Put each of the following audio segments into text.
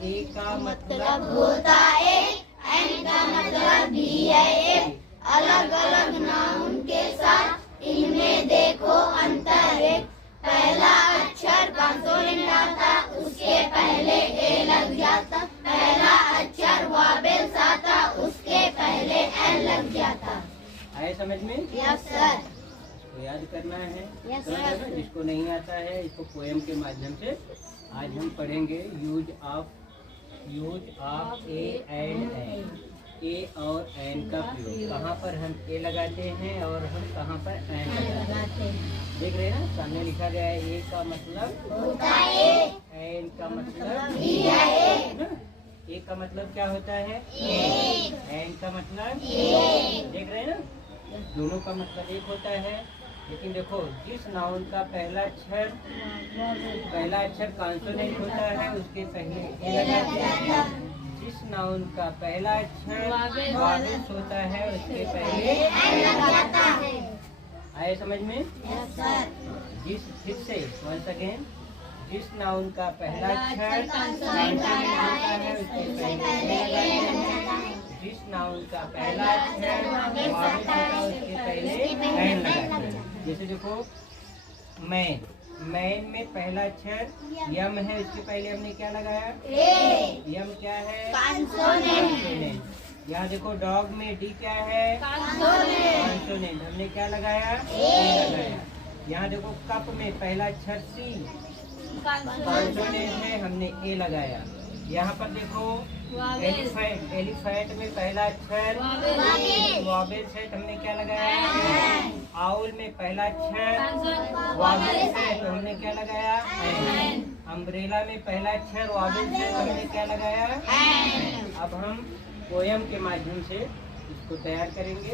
ए का मतलब होता है, एन का मतलब भी है एक। अलग अलग नाउन के साथ इनमें देखो अंतर है। पहला अक्षर कॉन्सोनेंट आता, उसके पहले ए लग जाता। पहला अक्षर वॉवेल्स आता, उसके पहले एन लग जाता। आए समझ में? Yes sir. तो याद करना है। Yes, समझ sir. में? जिसको नहीं आता है इसको पोएम के माध्यम से आज हम पढ़ेंगे। Use of a and an, a और एन का प्रयोग। कहाँ पर हम ए लगाते हैं और हम कहाँ पर एन लगाते हैं। देख रहे हैं ना, सामने लिखा गया है ए का मतलब होता है, एन का मतलब भी है। ना? ए का मतलब क्या होता है? एन का मतलब देख रहे हैं ना, दोनों का मतलब एक होता है। लेकिन देखो, जिस नाउन का पहला अक्षर कॉन्सोनेंट होता है उसके पहले ए लगाते हैं। जिस नाउन का पहला अक्षर वॉवेल्स होता है उसके पहले एन लग जाता है। आए समझ में? Yes sir. फिर से वंस अगेन, जिस नाउन का पहला अक्षर consonant होता है उसके पहले ए लगाते हैं। जिस नाउन का पहला अक्षर वॉवेल्स होता है उसके पहले एन लगाते हैं। जैसे देखो, मैन में पहला अक्षर यम है, उसके पहले हमने क्या लगाया? यम क्या है? कॉन्सोनेंट। यहाँ देखो, डॉग में डी क्या है? कॉन्सोनेंट। हमने क्या लगाया? ए लगाया। यहाँ देखो, कप में पहला अक्षर सी कॉन्सोनेंट है, हमने ए लगाया। यहाँ पर देखो, एलिफेंट में पहला अक्षर वॉवेल्स है, हमने क्या लगाया? आउल में पहला अक्षर वॉवेल्स है, तो हमने क्या लगाया? अम्ब्रेला में पहला अक्षर वॉवेल्स है, तो हमने क्या लगाया? अब हम पोयम के माध्यम से इसको तैयार करेंगे।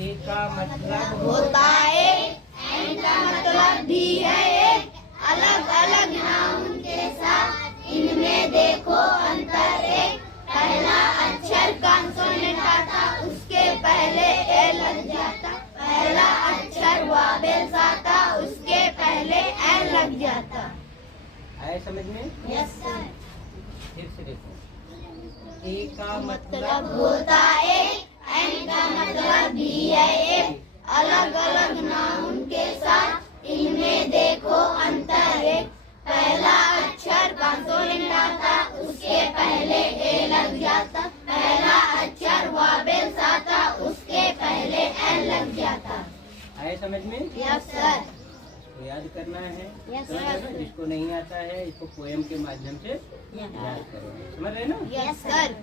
ए का मतलब होता है, एन का मतलब भी है एक। अलग अलग नाउन के साथ इनमें देखो अंतर है। पहला अक्षर कॉन्सोनेंट आता, उसके पहले ए लग जाता। पहला अक्षर वॉवेल्स आता, उसके पहले एन लग जाता। आए समझ में? Yes sir. फिर से देखो, ए का मतलब होता है, एन का मतलब भी है एक। अलग अलग नाउन के साथ इनमें देखो अंतर है। पहला अक्षर कॉन्सोनेंट आता, उसके पहले ए लग जाता। पहला अक्षर वॉवेल्स आता, उसके पहले एन लग जाता। आए समझ में? Yes sir. तो याद करना है। Yes, समझ रहे sir. ना? जिसको नहीं आता है इसको पोएम के माध्यम से याद करो। समझ रहे ना? Yes sir.